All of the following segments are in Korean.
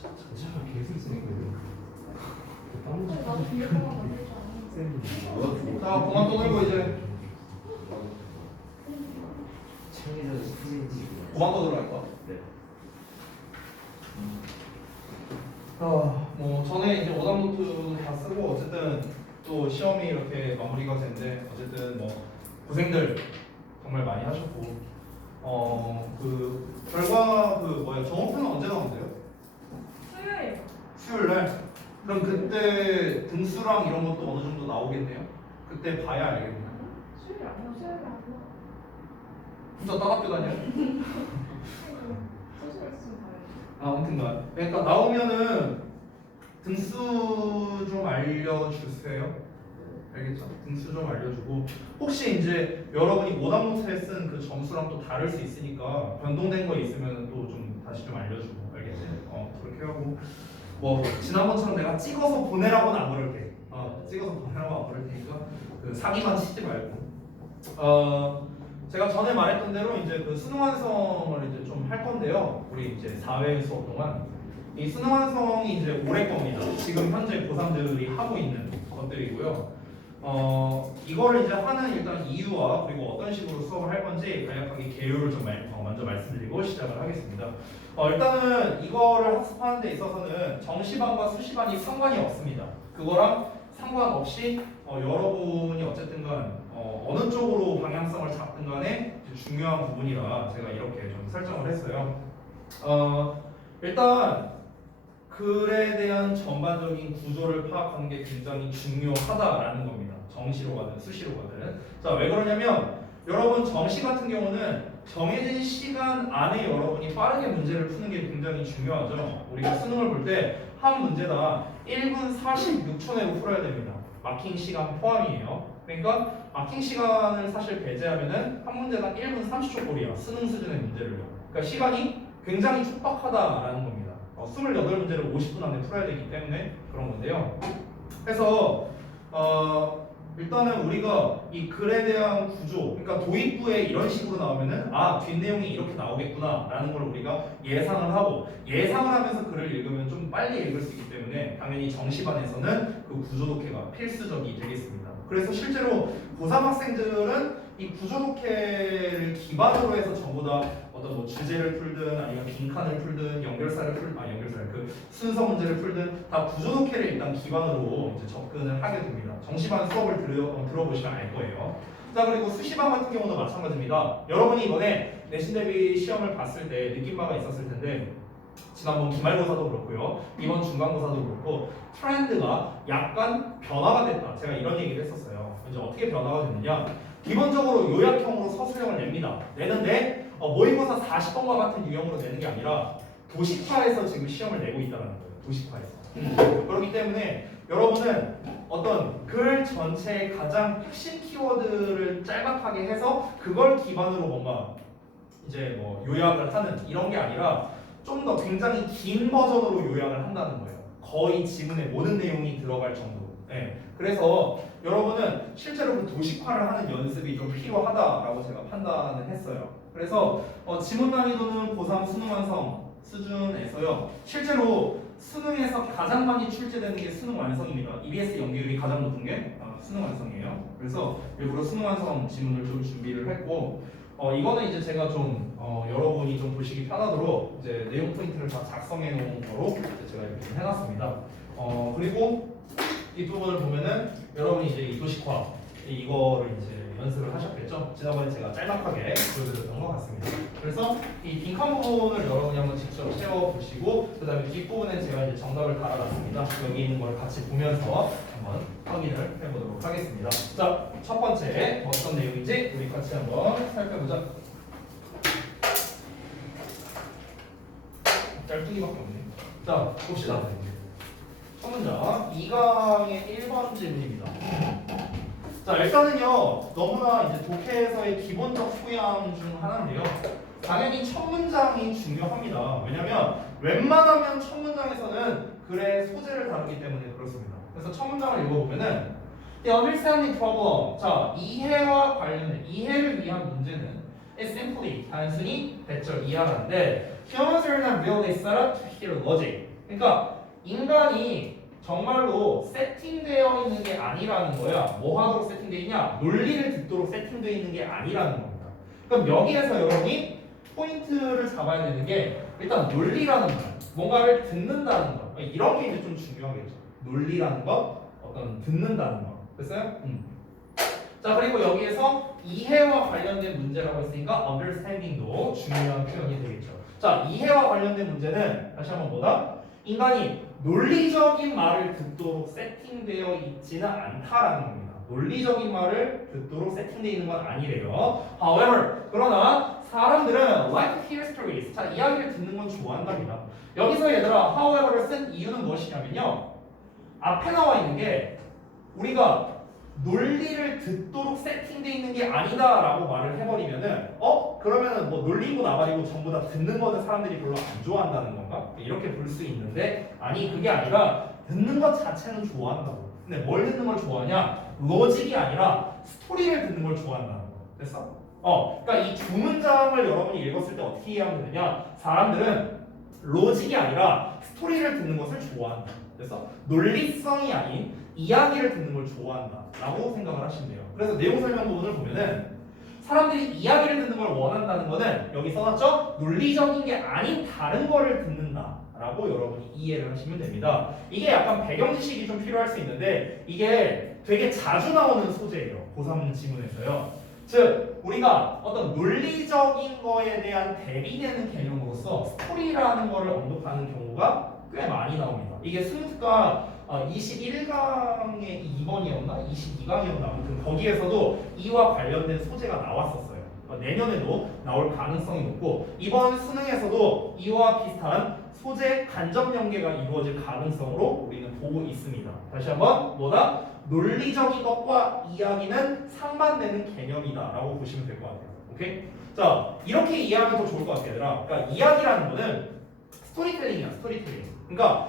자체가 계속 쓰니까요. 나도 비교가 만들 줄 아는데. 자, 그만 떠들고 이제 창의적 스트레인지. 그만 떠들어갈 거야. 네. 뭐 전에 이제 오답노트 다 쓰고 어쨌든 또 시험이 이렇게 마무리가 됐는데 어쨌든 뭐 고생들 정말 많이 하셨고 그 결과 그 뭐야 정오표는 언제 나온대요? 수요일. 수요일 날? 그럼 그때 등수랑 이런 것도 어느 정도 나오겠네요? 그때 봐야 알겠네요. 수요일 아니야. 수요일 아니야. 혼자 따갑게 다녀? 소설 쓰면 봐야지. 아무튼간 그러니까 나오면은 등수 좀 알려주세요. 알겠죠? 등수 좀 알려주고 혹시 이제 여러분이 오답노트에 쓴 그 점수랑 또 다를 수 있으니까 변동된 거 있으면 또 좀 다시 좀 알려주고 알겠지? 그렇게 하고 뭐 지난번처럼 내가 찍어서 보내라고는 안 그럴게. 찍어서 보내라고 안 그럴 테니까 그 사기만 치지 말고 제가 전에 말했던 대로 이제 그 수능 완성을 이제 좀 할 건데요. 우리 이제 4회 수업 동안 이 수능 완성이 이제 올해 겁니다. 지금 현재 고3들이 하고 있는 것들이고요. 이거를 이제 하는 일단 이유와 그리고 어떤 식으로 수업을 할 건지 간략하게 개요를 좀 먼저 말씀드리고 시작을 하겠습니다. 일단은 이거를 학습하는 데 있어서는 정시반과 수시반이 상관이 없습니다. 그거랑 상관없이 여러분이 어쨌든간 어느 쪽으로 방향성을 잡든 간에 중요한 부분이라 제가 이렇게 좀 설정을 했어요. 일단 글에 대한 전반적인 구조를 파악하는 게 굉장히 중요하다라는 겁니다. 정시로 가든 수시로 가든. 자, 왜 그러냐면 여러분 정시 같은 경우는 정해진 시간 안에 여러분이 빠르게 문제를 푸는 게 굉장히 중요하죠. 우리가 수능을 볼 때 한 문제당 1분 46초 내로 풀어야 됩니다. 마킹 시간 포함이에요. 그러니까 마킹 시간을 사실 배제하면은 한 문제당 1분 30초 꼴이야. 수능 수준의 문제를요. 그러니까 시간이 굉장히 촉박하다라는 겁니다. 28문제를 50분 안에 풀어야 되기 때문에 그런 건데요. 그래서 일단은 우리가 이 글에 대한 구조, 그러니까 도입부에 이런 식으로 나오면은 뒷내용이 이렇게 나오겠구나 라는 걸 우리가 예상을 하고 예상을 하면서 글을 읽으면 좀 빨리 읽을 수 있기 때문에 당연히 정시반에서는 그 구조 독해가 필수적이 되겠습니다. 그래서 실제로 고3 학생들은 이 구조 독해를 기반으로 해서 전부 다 어떤 뭐 주제를 풀든 아니면 빈칸을 풀든 연결사를 그 순서 문제를 풀든 다 구조 독해를 일단 기반으로 이제 접근을 하게 됩니다. 정시반 수업을 들어보시면 알 거예요. 자, 그리고 수시반 같은 경우도 마찬가지입니다. 여러분이 이번에 내신 대비 시험을 봤을 때 느낀 바가 있었을 텐데 지난번 기말고사도 그렇고요. 이번 중간고사도 그렇고 트렌드가 약간 변화가 됐다. 제가 이런 얘기를 했었어요. 이제 어떻게 변화가 됐느냐? 기본적으로 요약형으로 서술형을 냅니다. 내는데 모의고사 40번과 같은 유형으로 내는 게 아니라 도식화해서 지금 시험을 내고 있다는 거예요. 도식화해서. 그렇기 때문에 여러분은 어떤 글 전체의 가장 핵심 키워드를 짤막하게 해서 그걸 기반으로 뭔가 이제 뭐 요약을 하는 이런 게 아니라 좀 더 굉장히 긴 버전으로 요약을 한다는 거예요. 거의 지문의 모든 내용이 들어갈 정도로. 네. 그래서 여러분은 실제로 그 도식화를 하는 연습이 좀 필요하다라고 제가 판단을 했어요. 그래서 지문 난이도는 고3 수능 완성 수준에서요. 실제로 수능에서 가장 많이 출제되는 게 수능 완성입니다. EBS 연계율이 가장 높은 게 수능 완성이에요. 그래서 일부러 수능 완성 지문을 좀 준비를 했고 이거는 이제 제가 좀 여러분이 좀 보시기 편하도록 이제 내용 포인트를 다 작성해 놓은 거로 이제 제가 이렇게 해놨습니다. 그리고 이 부분을 보면은 여러분이 이제 이도식화 이거를 이제 연습을 하셨겠죠? 지난번에 제가 짤막하게 보여드렸던 것 같습니다. 그래서 이 빈칸 부분을 여러분이 한번 직접 채워보시고 그 다음에 뒷부분에 제가 이제 정답을 달아놨습니다. 여기 있는 걸 같이 보면서 한번 확인을 해보도록 하겠습니다. 자, 첫 번째 어떤 내용인지 우리 같이 한번 살펴보자. 짤뚱이밖에 없네. 자, 봅시다. 첫 문장 2강의 1번 질문입니다. 자, 일단은요 너무나 이제 독해에서의 기본적 소양 중 하나인데요. 당연히 첫 문장이 중요합니다. 왜냐면 웬만하면 첫 문장에서는 글의 소재를 다루기 때문에 그렇습니다. 그래서 첫 문장을 읽어보면은 The understanding problem. 자, 이해와 관련된 이해를 위한 문제는 is simply 단순히 대절 이해하는데 humans are not really set up to hear logic. 그러니까 인간이 정말로 세팅되어 있는 게 아니라는 거야. 뭐 하도록 세팅되어 있냐? 논리를 듣도록 세팅되어 있는 게 아니라는 겁니다. 그럼 여기에서 여러분이 포인트를 잡아야 되는 게 일단 논리라는 말, 뭔가를 듣는다는 거, 이런 게 이제 좀 중요하겠죠. 논리라는 것, 어떤 듣는다는 거. 됐어요? 자, 그리고 여기에서 이해와 관련된 문제라고 했으니까 understanding도 중요한 표현이 되겠죠. 자, 이해와 관련된 문제는 다시 한번 뭐다? 인간이 논리적인 말을 듣도록 세팅되어 있지는 않다라는 겁니다. 논리적인 말을 듣도록 세팅되어 있는 건 아니래요. However, 그러나 사람들은 like to hear stories. 자, 이야기를 듣는 건 좋아한답니다. 여기서 얘들아, however를 쓴 이유는 무엇이냐면요. 앞에 나와 있는 게 우리가 논리를 듣도록 세팅되어 있는 게 아니다라고 말을 해버리면은 그러면은 뭐 논리고 나발이고 전부 다 듣는 거는 사람들이 별로 안 좋아한다는 건가? 이렇게 볼 수 있는데 아니 그게 아니라 듣는 것 자체는 좋아한다고. 근데 뭘 듣는 걸 좋아하냐? 로직이 아니라 스토리를 듣는 걸 좋아한다는 거. 됐어? 그러니까 이 두 문장을 여러분이 읽었을 때 어떻게 이해하면 되느냐? 사람들은 로직이 아니라 스토리를 듣는 것을 좋아한다. 그래서 논리성이 아닌 이야기를 듣는 걸 좋아한다라고 생각을 하시면 돼요. 그래서 내용 설명 부분을 보면은 사람들이 이야기를 듣는 걸 원한다는 거는 여기 써놨죠? 논리적인 게 아닌 다른 거를 듣는다라고 여러분이 이해를 하시면 됩니다. 이게 약간 배경 지식이 좀 필요할 수 있는데 이게 되게 자주 나오는 소재예요. 고3 지문에서요. 즉 우리가 어떤 논리적인 거에 대한 대비되는 개념으로서 스토리라는 거를 언급하는 경우가 꽤 많이 나옵니다. 이게 수능특강 21강의 2번이었나? 22강이었나? 아무튼 거기에서도 이와 관련된 소재가 나왔었어요. 내년에도 나올 가능성이 높고 이번 수능에서도 이와 비슷한 소재 간접 연계가 이루어질 가능성으로 우리는 보고 있습니다. 다시 한번 뭐다? 논리적인 것과 이야기는 상반되는 개념이다라고 보시면 될 것 같아요. 오케이? 자, 이렇게 이해하면 더 좋을 것 같아요, 얘들아. 그러니까 이야기라는 거는 스토리텔링이야, 스토리텔링. 그러니까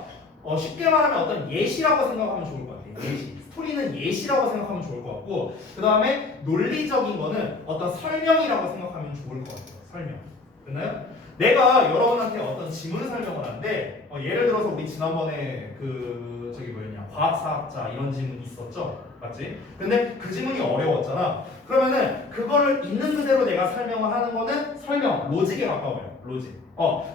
쉽게 말하면 어떤 예시라고 생각하면 좋을 것 같아요. 예시. 스토리는 예시라고 생각하면 좋을 것 같고 그 다음에 논리적인 거는 어떤 설명이라고 생각하면 좋을 것 같아요. 설명. 됐나요? 내가 여러분한테 어떤 지문 설명을 하는데 예를 들어서 우리 지난번에 그 저기 뭐였냐 과학사학자 이런 지문 있었죠? 맞지? 근데 그 지문이 어려웠잖아. 그러면은 그거를 있는 그대로 내가 설명을 하는 거는 설명, 로직에 가까워요. 로직.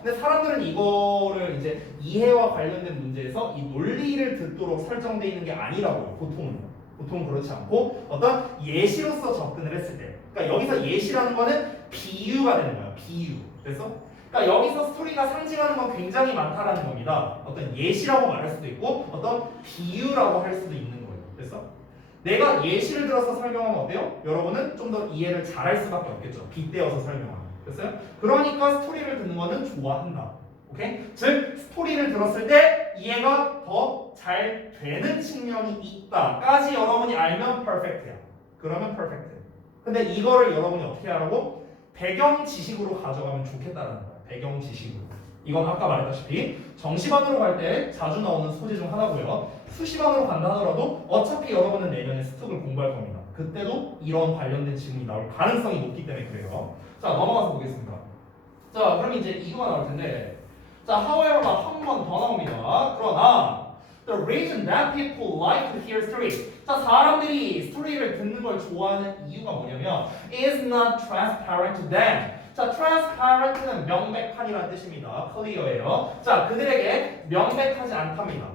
근데 사람들은 이거를 이제 이해와 관련된 문제에서 이 논리를 듣도록 설정되어 있는 게 아니라고요. 보통은 그렇지 않고 어떤 예시로서 접근을 했을 때. 그러니까 여기서 예시라는 거는 비유가 되는 거야. 비유. 그래서 그러니까 여기서 스토리가 상징하는 건 굉장히 많다라는 겁니다. 어떤 예시라고 말할 수도 있고 어떤 비유라고 할 수도 있는 거예요. 그래서 내가 예시를 들어서 설명하면 어때요? 여러분은 좀 더 이해를 잘할 수밖에 없겠죠. 빗대어서 설명하면. 됐어요? 그러니까 스토리를 듣는 거는 좋아한다. 오케이? 즉 스토리를 들었을 때 이해가 더 잘 되는 측면이 있다까지 여러분이 알면 퍼펙트야. 그러면 퍼펙트. 근데 이거를 여러분이 어떻게 하라고? 배경 지식으로 가져가면 좋겠다라는 거야. 배경 지식으로. 이건 아까 말했다시피 정시반으로 갈 때 자주 나오는 소재 중 하나고요. 수시반으로 간다 하더라도 어차피 여러분은 내년에 스톡을 공부할 겁니다. 그때도 이런 관련된 질문이 나올 가능성이 높기 때문에 그래요. 자, 넘어가서 보겠습니다. 자, 그럼 이제 이거가 나올 텐데, 자, however가 한 번 더 나옵니다. 그러나 the reason that people like to hear stories. 자, 사람들이 스토리를 듣는 걸 좋아하는 이유가 뭐냐면 is not transparent to them. 자, transparent는 명백한이라는 뜻입니다. clear예요. 자, 그들에게 명백하지 않답니다.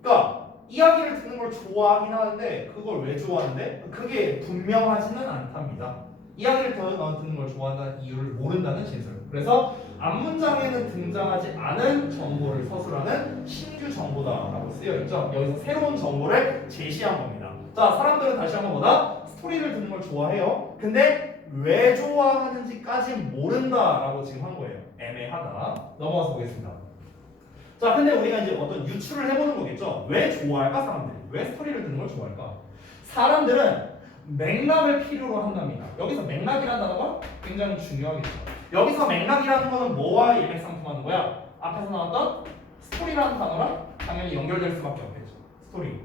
그러니까 이야기를 듣는 걸 좋아하긴 하는데 그걸 왜 좋아하는데? 그게 분명하지는 않답니다. 이야기를 듣는 걸 좋아한다는 이유를 모른다는 진술. 그래서 앞문장에는 등장하지 않은 정보를 서술하는 신규 정보다라고 쓰여 있죠. 여기서 새로운 정보를 제시한 겁니다. 자, 사람들은 다시 한번 뭐다? 스토리를 듣는 걸 좋아해요. 근데 왜 좋아하는지까지 모른다라고 지금 한 거예요. 애매하다. 넘어가서 보겠습니다. 자, 근데 우리가 이제 어떤 유추를 해보는 거겠죠. 왜 좋아할까 사람들이? 왜 스토리를 듣는 걸 좋아할까? 사람들은 맥락을 필요로 한답니다. 여기서 맥락이라는 단어가 굉장히 중요하겠죠. 여기서 맥락이라는 거는 뭐와 일맥상통하는 거야? 앞에서 나왔던 스토리라는 단어랑 당연히 연결될 수밖에 없겠죠. 스토리.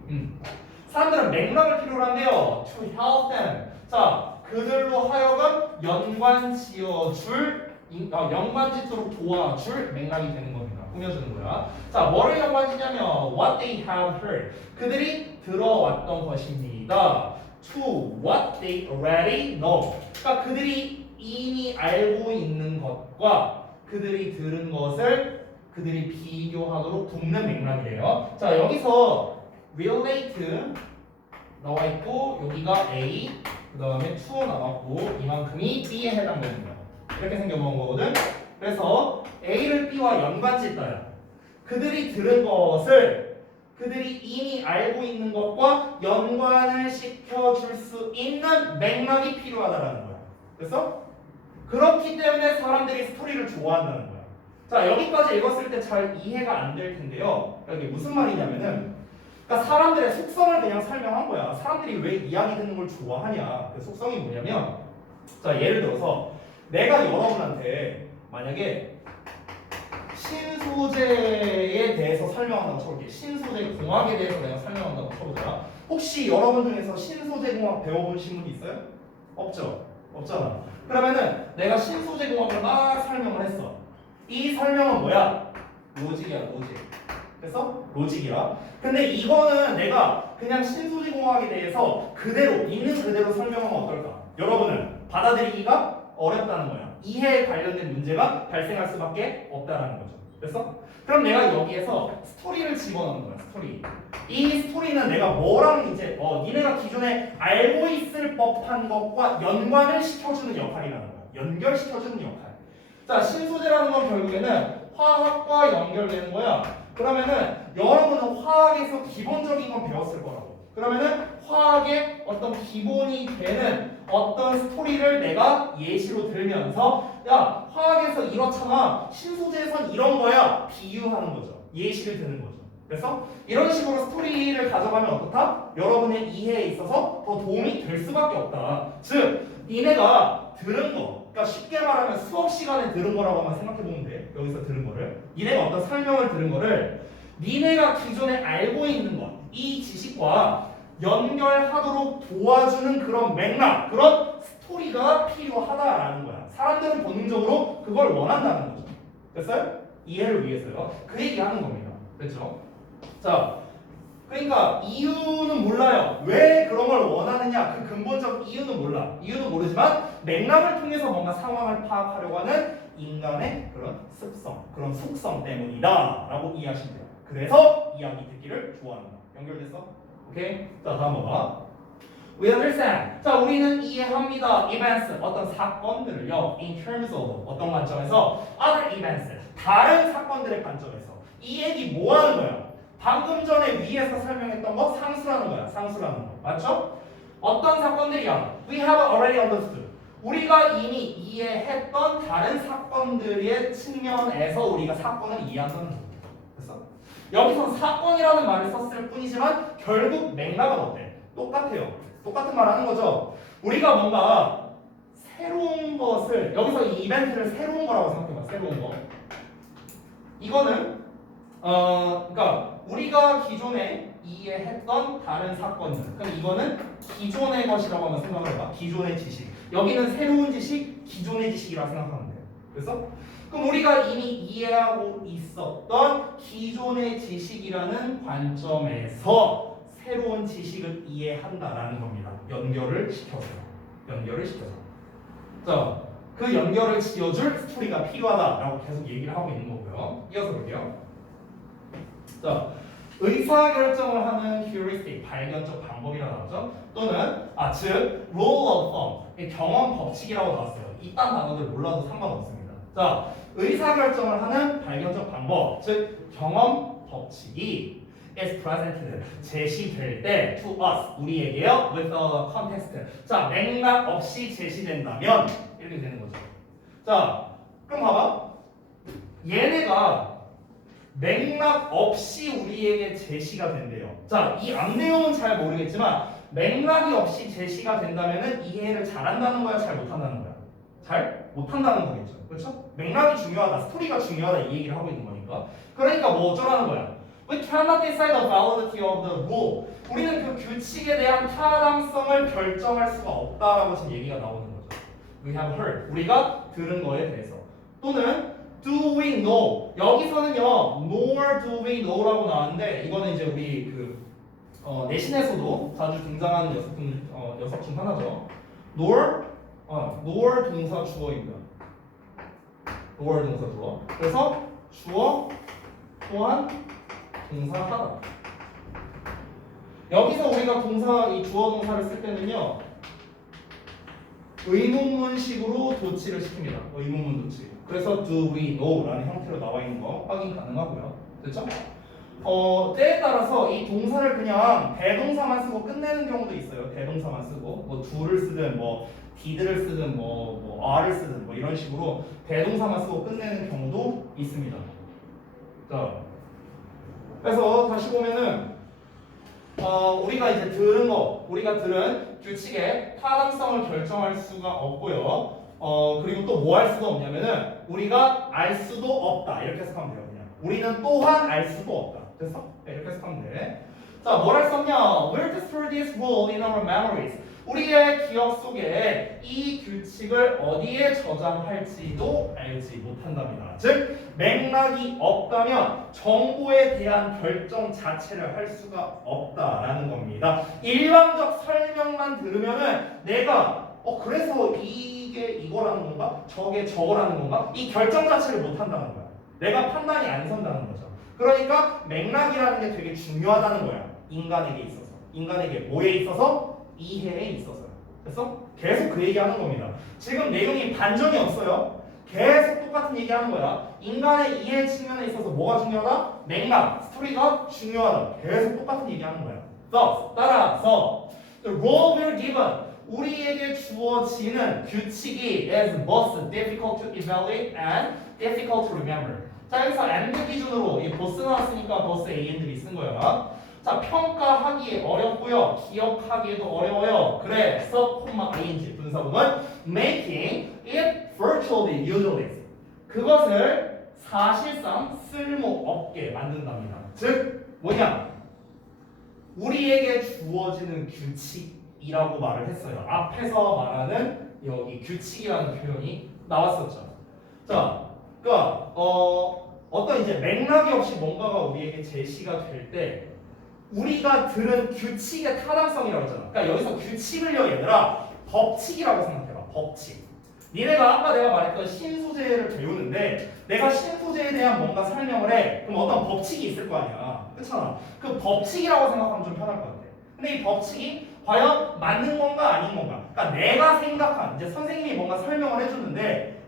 사람들은 맥락을 필요로 한대요. To help them. 자, 그들로 하여금 연관 지어줄 연관짓도록 도와줄 맥락이 되는 겁니다. 꾸며주는 거야. 자, 뭐를 연관짓냐면 what they have heard. 그들이 들어왔던 것입니다. to what they already know. 그러니까 그들이 이미 알고 있는 것과 그들이 들은 것을 그들이 비교하도록 돕는 맥락이에요. 자, 여기서 relate 나와 있고 여기가 A, 그 다음에 to 나왔고 이만큼이 B에 해당되는 거야. 이렇게 생겨본 거거든. 그래서 A를 B와 연관짓다야. 그들이 들은 것을 그들이 이미 알고 있는 것과 연관을 시켜줄 수 있는 맥락이 필요하다라는 거야. 그래서 그렇기 때문에 사람들이 스토리를 좋아한다는 거야. 자, 여기까지 읽었을 때 잘 이해가 안 될 텐데요. 이게 무슨 말이냐면은 그러니까 사람들의 속성을 그냥 설명한 거야. 사람들이 왜 이야기 듣는 걸 좋아하냐. 그 속성이 뭐냐면 자, 예를 들어서 내가 여러분한테 만약에 신소재에 대해서 설명한다고 쳐볼게. 신소재 공학에 대해서 내가 설명한다고 쳐보자. 혹시 여러분 중에서 신소재 공학 배워보신 분 있어요? 없죠? 없잖아. 그러면은 내가 신소재 공학을 막 설명을 했어. 이 설명은 뭐야? 로직이야, 로직. 그래서 로직이야. 근데 이거는 내가 그냥 신소재 공학에 대해서 그대로 있는 그대로 설명하면 어떨까? 여러분은 받아들이기가 어렵다는 거야. 이해에 관련된 문제가 발생할 수밖에 없다라는 거죠. 그래서 그럼 내가 여기에서 스토리를 집어넣는 거야. 스토리. 이 스토리는 내가 뭐랑 이제 니네가 기존에 알고 있을 법한 것과 연관을 시켜주는 역할이라는 거야. 연결시켜주는 역할. 자, 신소재라는 건 결국에는 화학과 연결되는 거야. 그러면은 여러분은 화학에서 기본적인 건 배웠을 거라고. 그러면은 화학의 어떤 기본이 되는 어떤 스토리를 내가 예시로 들면서 야, 화학에서 이렇잖아. 신소재에선 이런 거야. 비유하는 거죠. 예시를 드는 거죠. 그래서 이런 식으로 스토리를 가져가면 어떻다? 여러분의 이해에 있어서 더 도움이 될 수밖에 없다. 즉, 니네가 들은 거, 그러니까 쉽게 말하면 수업 시간에 들은 거라고 한번 생각해 보면 돼. 여기서 들은 거를. 니네가 어떤 설명을 들은 거를 니네가 기존에 알고 있는 것, 이 지식과 연결하도록 도와주는 그런 맥락, 그런 스토리가 필요하다라는 거야. 사람들은 본능적으로 그걸 원한다는 거죠. 됐어요? 이해를 위해서요. 그 얘기하는 겁니다. 됐죠? 자, 그러니까 이유는 몰라요. 왜 그런 걸 원하느냐? 그 근본적 이유는 몰라. 이유는 모르지만 맥락을 통해서 뭔가 상황을 파악하려고 하는 인간의 그런 습성, 그런 속성 때문이다라고 이해하시면 돼요. 그래서 이야기 듣기를 좋아한다. 연결됐어? 오케이? 자, 다음 봐봐. We understand. 자, 우리는 이해합니다. Events, 어떤 사건들을요. In terms of, 어떤 관점에서 other events, 다른 사건들의 관점에서. 이 얘기 뭐 하는 거야? 방금 전에 위에서 설명했던 거 상수라는 거야. 상수라는 거. 맞죠? 어떤 사건들이야? We have already understood. 우리가 이미 이해했던 다른 사건들의 측면에서 우리가 사건을 이해한다는 거야. 그래서 여기서 사건이라는 말을 썼을 뿐이지만 결국 맥락은 어때? 똑같아요. 똑같은 말 하는 거죠. 우리가 뭔가 새로운 것을 여기서 이 이벤트를 새로운 거라고 생각해봐. 새로운 거. 이거는 그러니까 우리가 기존에 이해했던 다른 사건들. 그럼 이거는 기존의 것이라고 한번 생각을 해봐. 기존의 지식. 여기는 새로운 지식, 기존의 지식이라고 생각하면 돼요. 그래서 그럼 우리가 이미 이해하고 있었던 기존의 지식이라는 관점에서 새로운 지식을 이해한다라는 겁니다. 연결을 시켜서. 연결을 시켜서. 자, 그 연결을 지어줄 스토리가 필요하다라고 계속 얘기를 하고 있는 거고요. 이어서 볼게요. 자, 의사결정을 하는 heuristic, 발견적 방법이라고 나왔죠. 또는 즉 rule of thumb, 경험 법칙이라고 나왔어요. 이딴 단어들 몰라도 상관없습니다. 자, 의사결정을 하는 발견적 방법, 즉 경험 법칙이 is presented, 제시될 때 to us, 우리에게요, with the context. 자, 맥락 없이 제시된다면 이렇게 되는 거죠. 자, 그럼 봐봐. 얘네가 맥락 없이 우리에게 제시가 된대요. 자, 이 앞 내용은 잘 모르겠지만 맥락이 없이 제시가 된다면은 이해를 잘한다는 거야, 잘 못한다는 거야? 잘 못한다는 거겠죠. 그렇죠? 맥락이 중요하다, 스토리가 중요하다 이 얘기를 하고 있는 거니까. 그러니까 뭐 어쩌라는 거야? We cannot decide the validity of the rule. 우리는 그 규칙에 대한 타당성을 결정할 수가 없다라고 지금 얘기가 나오는 거죠. We have heard. 우리가 들은 거에 대해서. 또는 do we know. 여기서는요 nor do we know라고 나왔는데 이거는 이제 우리 그 내신에서도 자주 등장하는 녀석 중 하나죠. nor 동사 주어입니다. nor 동사 주어. 그래서 주어 또한 동사하다. 여기서 우리가 이 주어 동사를 쓸 때는요 의문문식으로 도치를 시킵니다. 의문문 도치. 그래서 do we know라는 형태로 나와 있는 거 확인 가능하고요. 됐죠? 때에 따라서 이 동사를 그냥 대동사만 쓰고 끝내는 경우도 있어요. 대동사만 쓰고 뭐 do를 쓰든 뭐 did를 쓰든 뭐 are를 쓰든 뭐 이런 식으로 대동사만 쓰고 끝내는 경우도 있습니다. 자, 그래서 다시 보면은 우리가 이제 우리가 들은 규칙의 타당성을 결정할 수가 없고요. 그리고 또 뭐 할 수가 없냐면은 우리가 알 수도 없다 이렇게 해석하면 돼요. 그냥 우리는 또한 알 수도 없다. 됐어? 네, 이렇게 해석하면 돼. 자, 뭘 할 수 없냐? We'll just store this rule in our memories. 우리의 기억 속에 이 규칙을 어디에 저장할지도 알지 못한답니다. 즉 맥락이 없다면 정보에 대한 결정 자체를 할 수가 없다라는 겁니다. 일방적 설명만 들으면은 내가 그래서 이게 이거라는 건가? 저게 저거라는 건가? 이 결정 자체를 못 한다는 거야. 내가 판단이 안 선다는 거죠. 그러니까 맥락이라는 게 되게 중요하다는 거야. 인간에게 있어서. 인간에게 뭐에 있어서? 이해에 있어서요. 됐어? 계속 그 얘기하는 겁니다. 지금 내용이 반전이 없어요. 계속 똑같은 얘기하는 거야. 인간의 이해 측면에 있어서 뭐가 중요하다? 맥락, 스토리가 중요하다. 계속 똑같은 얘기하는 거야. Thus, 따라서 the rule we're given 우리에게 주어지는 규칙이 is both difficult to evaluate and difficult to remember. 자, 여기서 and 기준으로 이 both 나왔으니까 both and들이 쓴 거야. 자, 평가하기 어렵고요. 기억하기에도 어려워요. 그래서 ing 분사구문 making it virtually useless. 그것을 사실상 쓸모없게 만든답니다. 즉 뭐냐? 우리에게 주어지는 규칙이라고 말을 했어요. 앞에서 말하는 여기 규칙이라는 표현이 나왔었죠. 자, 그러니까 어떤 이제 맥락이 없이 뭔가가 우리에게 제시가 될 때 우리가 들은 규칙의 타당성이라고 했잖아. 그러니까 여기서 규칙을요 얘들아 법칙이라고 생각해봐. 법칙. 니네가 아까 내가 말했던 신소재를 배우는데 내가 신소재에 대한 뭔가 설명을 해. 그럼 어떤 법칙이 있을 거 아니야. 그렇잖아. 그 법칙이라고 생각하면 좀 편할 것 같아. 근데 이 법칙이 과연 맞는 건가 아닌 건가. 그러니까 내가 생각한 이제 선생님이 뭔가 설명을 해주는데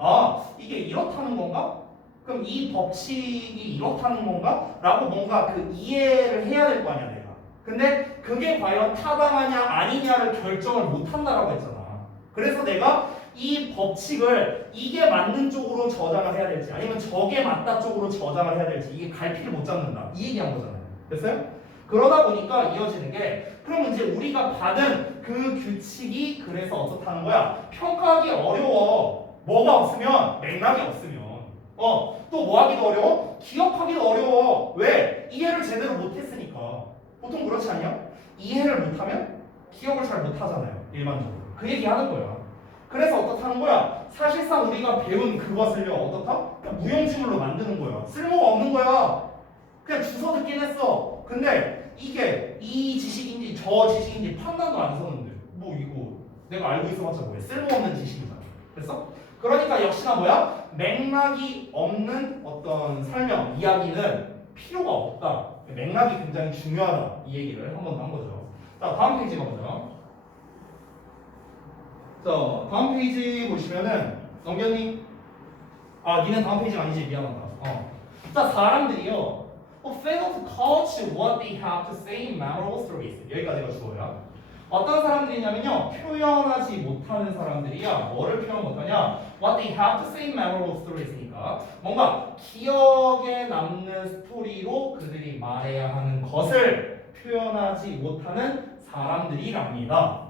이게 이렇다는 건가? 그럼 이 법칙이 이렇다는 건가? 라고 뭔가 그 이해를 해야 될 거 아니야 내가. 근데 그게 과연 타당하냐 아니냐를 결정을 못한다라고 했잖아. 그래서 내가 이 법칙을 이게 맞는 쪽으로 저장을 해야 될지 아니면 저게 맞다 쪽으로 저장을 해야 될지 이게 갈피를 못 잡는다 이 얘기한 거잖아요. 됐어요? 그러다 보니까 이어지는 게 그럼 이제 우리가 받은 그 규칙이 그래서 어떻다는 거야? 평가하기 어려워. 뭐가 없으면 맥락이 없으면 또 뭐 하기도 어려워? 기억하기도 어려워. 왜? 이해를 제대로 못했으니까. 보통 그렇지 않냐? 이해를 못하면 기억을 잘 못하잖아요. 일반적으로. 그 얘기하는 거야. 그래서 어떻다는 거야? 사실상 우리가 배운 그것을요 어떻다? 그냥 무용지물로 만드는 거야. 쓸모가 없는 거야. 그냥 주워 듣긴 했어. 근데 이게 이 지식인지 저 지식인지 판단도 안 서는데 뭐 이거 내가 알고 있어봤자 뭐야? 쓸모없는 지식이잖아. 됐어? 그러니까 역시나 뭐야? 맥락이 없는 어떤 설명, 이야기는 필요가 없다. 맥락이 굉장히 중요하다. 이 얘기를 한 번 더 한 거죠. 자, 다음 페이지 가보죠. 자, 다음 페이지 보시면은 넘겼니? 니는 다음 페이지가 아니지. 미안하다. 자, 사람들이요 fail to catch what they have to say in memorable stories. 여기까지가 주어야. 어떤 사람들이냐면요 표현하지 못하는 사람들이야. 뭐를 표현 못하냐? What they have to say in memorable stories니까 뭔가 기억에 남는 스토리로 그들이 말해야 하는 것을 표현하지 못하는 사람들이랍니다.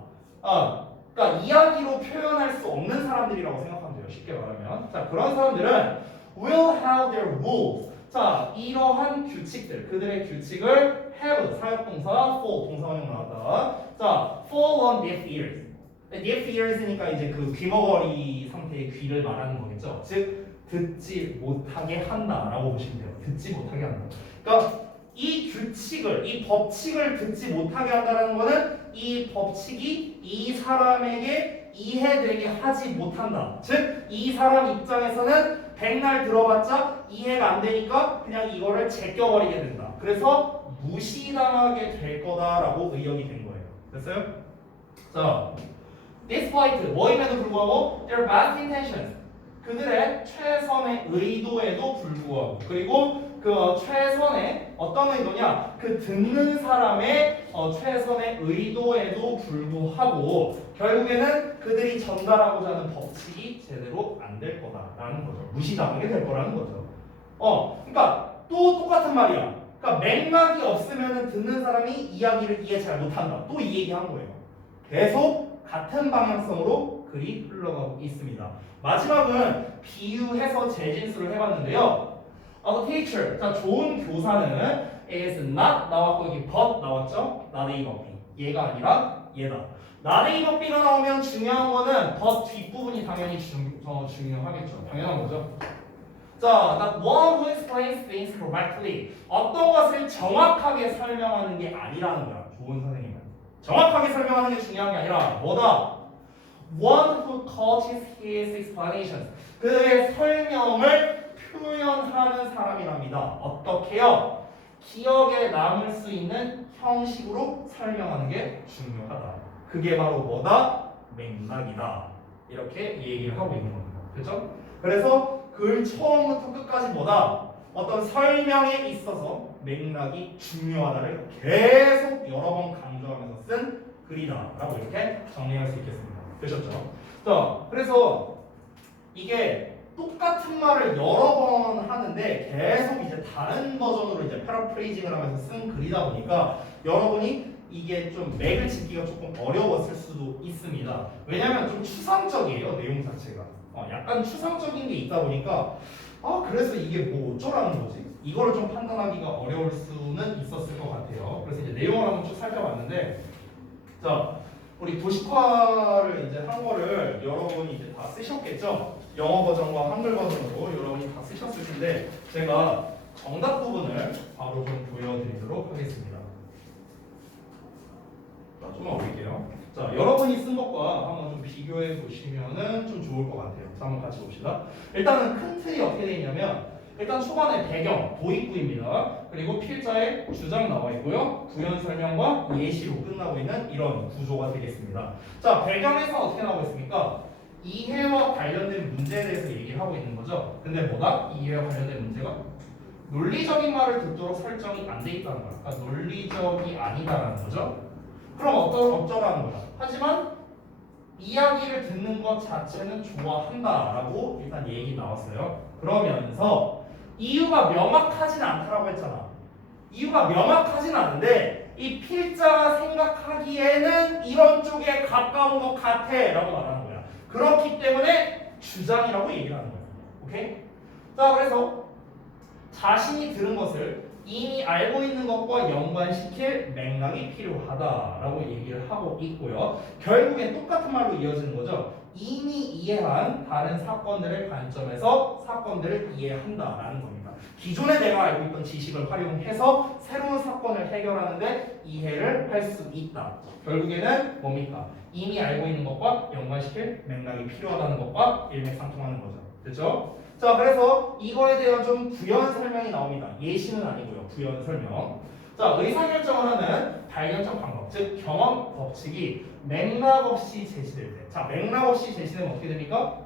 그러니까 이야기로 표현할 수 없는 사람들이라고 생각하면 돼요. 쉽게 말하면. 자, 그런 사람들은 will have their rules. 자, 이러한 규칙들, 그들의 규칙을 have, 사역동사, fall, 동사원형 나왔다. 자, fall on deaf ears. deaf ears니까 이제 그 귀머거리 상태의 귀를 말하는 거겠죠. 즉, 듣지 못하게 한다라고 보시면 돼요. 듣지 못하게 한다. 그러니까 이 규칙을, 이 법칙을 듣지 못하게 한다는 거는 이 법칙이 이 사람에게 이해되게 하지 못한다. 즉, 이 사람 입장에서는 백날 들어봤자 이해가 안 되니까 그냥 이거를 제껴버리게 된다. 그래서 무시당하게 될 거다라고 의역이 된 거예요. 됐어요? 자, despite 뭐임에도 불구하고 their best intentions, 그들의 최선의 의도에도 불구하고, 그리고 그 최선의 어떤 의도냐, 그 듣는 사람의 최선의 의도에도 불구하고 결국에는 그들이 전달하고자 하는 법칙이 제대로 안 될 거다라는 거죠. 무시당하게 될 거라는 거죠. 그러니까 또 똑같은 말이야. 그러니까 맥락이 없으면 듣는 사람이 이야기를 이해 잘 못한다. 또 이 얘기한 거예요. 계속 같은 방향성으로 글이 흘러가고 있습니다. 마지막은 비유해서 재진수를 해봤는데요. A teacher, 자, 좋은 교사는 is not 나왔고 여기 but 나왔죠? not A but B. 얘가 아니라 얘다. not A but B가 나오면 중요한 거는 but 뒷부분이 당연히 중요하겠죠. 당연한 거죠. 자, that one who explains things correctly. 어떤 것을 정확하게 설명하는 게 아니라는 거야. 좋은 선생님은. 정확하게 설명하는 게 중요한 게 아니라 뭐다? One who touches his explanations. 그의 설명을 표현하는 사람이랍니다. 어떻게요? 기억에 남을 수 있는 형식으로 설명하는 게 중요하다. 그게 바로 뭐다? 맥락이다. 이렇게 얘기를 하고 있는 겁니다. 그렇죠? 그래서 글 처음부터 끝까지 뭐다? 어떤 설명에 있어서 맥락이 중요하다를 계속 여러 번 강조하면서 쓴 글이다 라고 이렇게 정리할 수 있겠습니다. 되셨죠? 자, 그래서 이게 똑같은 말을 여러 번 하는데 계속 이제 다른 버전으로 이제 패러프레이징을 하면서 쓴 글이다 보니까 여러분이 이게 좀 맥을 짚기가 조금 어려웠을 수도 있습니다. 왜냐하면 좀 추상적이에요, 내용 자체가. 약간 추상적인 게 있다 보니까 그래서 이게 뭐 어쩌라는 거지? 이거를 좀 판단하기가 어려울 수는 있었을 것 같아요. 그래서 이제 내용을 한번 쭉 살펴봤는데, 자, 우리 도식화를 이제 한 거를 여러분이 이제 다 쓰셨겠죠? 영어 버전과 한글 버전으로 여러분이 다 쓰셨을 텐데 제가 정답 부분을 바로 좀 보여드리도록 하겠습니다. 자, 좀만 올릴게요. 자, 여러분이 쓴 것과 한번 좀 비교해 보시면은 좀 좋을 것 같아요. 자, 한번 같이 봅시다. 일단은 큰 틀이 어떻게 되어 있냐면, 일단 초반에 배경, 도입부입니다. 그리고 필자의 주장 나와 있고요. 부연 설명과 예시로 끝나고 있는 이런 구조가 되겠습니다. 자, 배경에서 어떻게 나오고 있습니까? 이해와 관련된 문제에 대해서 얘기를 하고 있는 거죠. 근데 뭐다? 이해와 관련된 문제가 논리적인 말을 듣도록 설정이 안 돼 있다는 거야. 그러니까 논리적이 아니다라는 거죠. 그럼 어쩌라는 거야? 하지만 이야기를 듣는 것 자체는 좋아한다라고 일단 얘기 나왔어요. 그러면서 이유가 명확하진 않다라고 했잖아. 이유가 명확하진 않은데 이 필자가 생각하기에는 이런 쪽에 가까운 것 같아라고 말하는 거야. 그렇기 때문에 주장이라고 얘기를 하는 거야. 오케이? 자, 그래서 자신이 들은 것을 이미 알고 있는 것과 연관시킬 맥락이 필요하다라고 얘기를 하고 있고요. 결국엔 똑같은 말로 이어지는 거죠. 이미 이해한 다른 사건들의 관점에서 사건들을 이해한다라는 겁니다. 기존에 내가 알고 있던 지식을 활용해서 새로운 사건을 해결하는데 이해를 할 수 있다. 결국에는 뭡니까? 이미 알고 있는 것과 연관시킬 맥락이 필요하다는 것과 일맥상통하는 거죠. 됐죠? 자, 그래서 이거에 대한 좀 부연 설명이 나옵니다. 예시는 아니고요. 부연 설명. 자, 의사결정을 하는 발견적 방법, 즉 경험 법칙이 맥락 없이 제시될 때. 자, 맥락 없이 제시되면 어떻게 됩니까?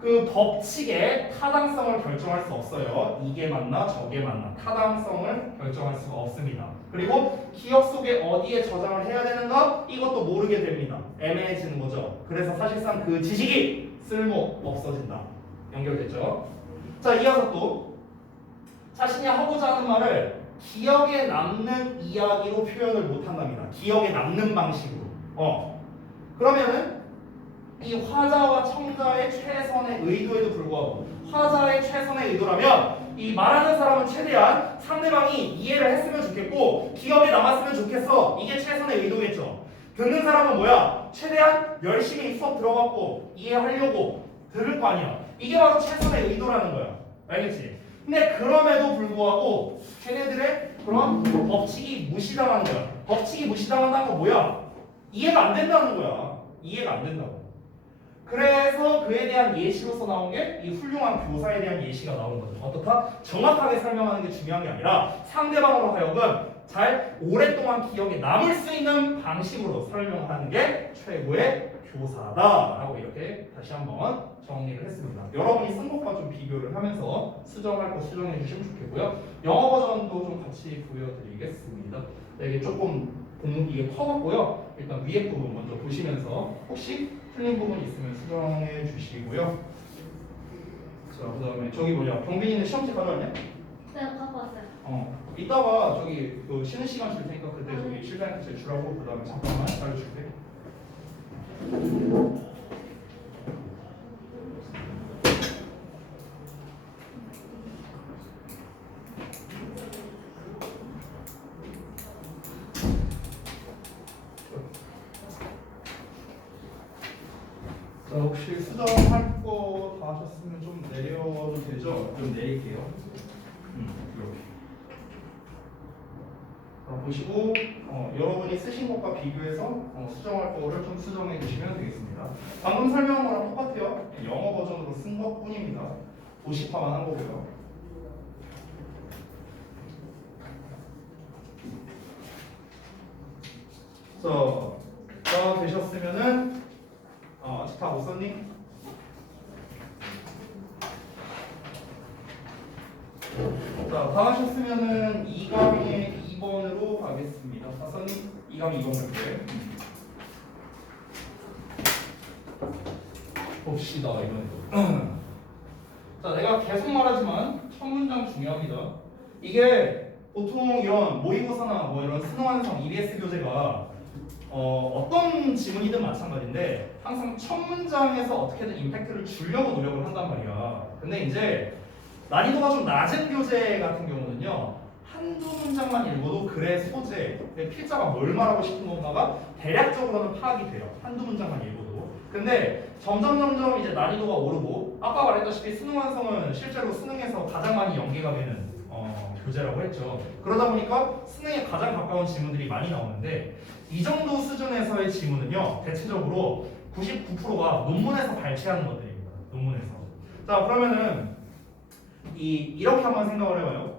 그 법칙의 타당성을 결정할 수 없어요. 이게 맞나 저게 맞나 타당성을 결정할 수가 없습니다. 그리고 기억 속에 어디에 저장을 해야 되는가? 이것도 모르게 됩니다. 애매해지는 거죠. 그래서 사실상 그 지식이 쓸모 없어진다. 연결됐죠? 자, 이어서 또 자신이 하고자 하는 말을 기억에 남는 이야기로 표현을 못한답니다. 기억에 남는 방식으로. 그러면은 이 화자와 청자의 최선의 의도에도 불구하고 화자의 최선의 의도라면 이 말하는 사람은 최대한 상대방이 이해를 했으면 좋겠고 기억에 남았으면 좋겠어. 이게 최선의 의도겠죠. 듣는 사람은 뭐야? 최대한 열심히 수업 들어갔고 이해하려고 들을 거 아니야. 이게 바로 최선의 의도라는 거야. 알겠지? 근데 그럼에도 불구하고 걔네들의 그런 법칙이 무시당하는 거야. 법칙이 무시당한다는 거 뭐야? 이해가 안 된다는 거야. 이해가 안 된다고. 그래서 그에 대한 예시로서 나온 게 이 훌륭한 교사에 대한 예시가 나오는 거죠. 어떻다? 정확하게 설명하는 게 중요한 게 아니라 상대방으로 하여금 잘 오랫동안 기억에 남을 수 있는 방식으로 설명하는 게 최고의 교사다라고 이렇게 다시 한번 정리를 했습니다. 여러분이 쓴 것과 좀 비교를 하면서 수정할 거 수정해 주시면 좋겠고요. 영어 버전도 좀 같이 보여드리겠습니다. 이게 조금 이게 커갖고요. 일단 위에 부분 먼저 보시면서 혹시 틀린 부분 있으면 수정해 주시고요. 자, 그다음에 저기 뭐냐, 경빈이는 시험지 가져왔냐? 네, 갖고 왔어요. 이따가 저기 그 쉬는 시간 줄 테니까 그때 저기 실장님 제출하고 그다음에 잠깐만 알려줄게. 자, 혹시 수정할 거 다 하셨으면 좀 내려도 되죠? 좀 내릴게요. 이렇게. 보시고 여러분이 쓰신 것과 비교해서 수정할 거를 좀 수정해 주시면 되겠습니다. 방금 설명한 거랑 똑같아요. 영어 버전으로 쓴 것뿐입니다. 도시화만 한 거고요. 자, 되셨으면은 아직 다 못 썼니? 자, 다 하셨으면은 2강의 2번으로 가겠습니다. 다 썼니? 2강 2번 갈게. 봅시다, 이번에도. 자, 내가 계속 말하지만 첫 문장 중요합니다. 이게 보통 이런 모의고사나 뭐 이런 수능완성 EBS 교재가 어떤 지문이든 마찬가지인데 항상 첫 문장에서 어떻게든 임팩트를 주려고 노력을 한단 말이야. 근데 이제 난이도가 좀 낮은 교재 같은 경우는요, 한두 문장만 읽어도 글의 소재, 필자가 뭘 말하고 싶은 건가가 대략적으로는 파악이 돼요. 한두 문장만 읽어도. 근데 점점 이제 난이도가 오르고, 아까 말했다시피 수능 완성은 실제로 수능에서 가장 많이 연계가 되는 교재라고 했죠. 그러다 보니까 수능에 가장 가까운 지문들이 많이 나오는데, 이 정도 수준에서의 지문은요, 대체적으로 99%가 논문에서 발췌하는 것들입니다. 논문에서. 자, 그러면은 이렇게 한번 생각을 해봐요.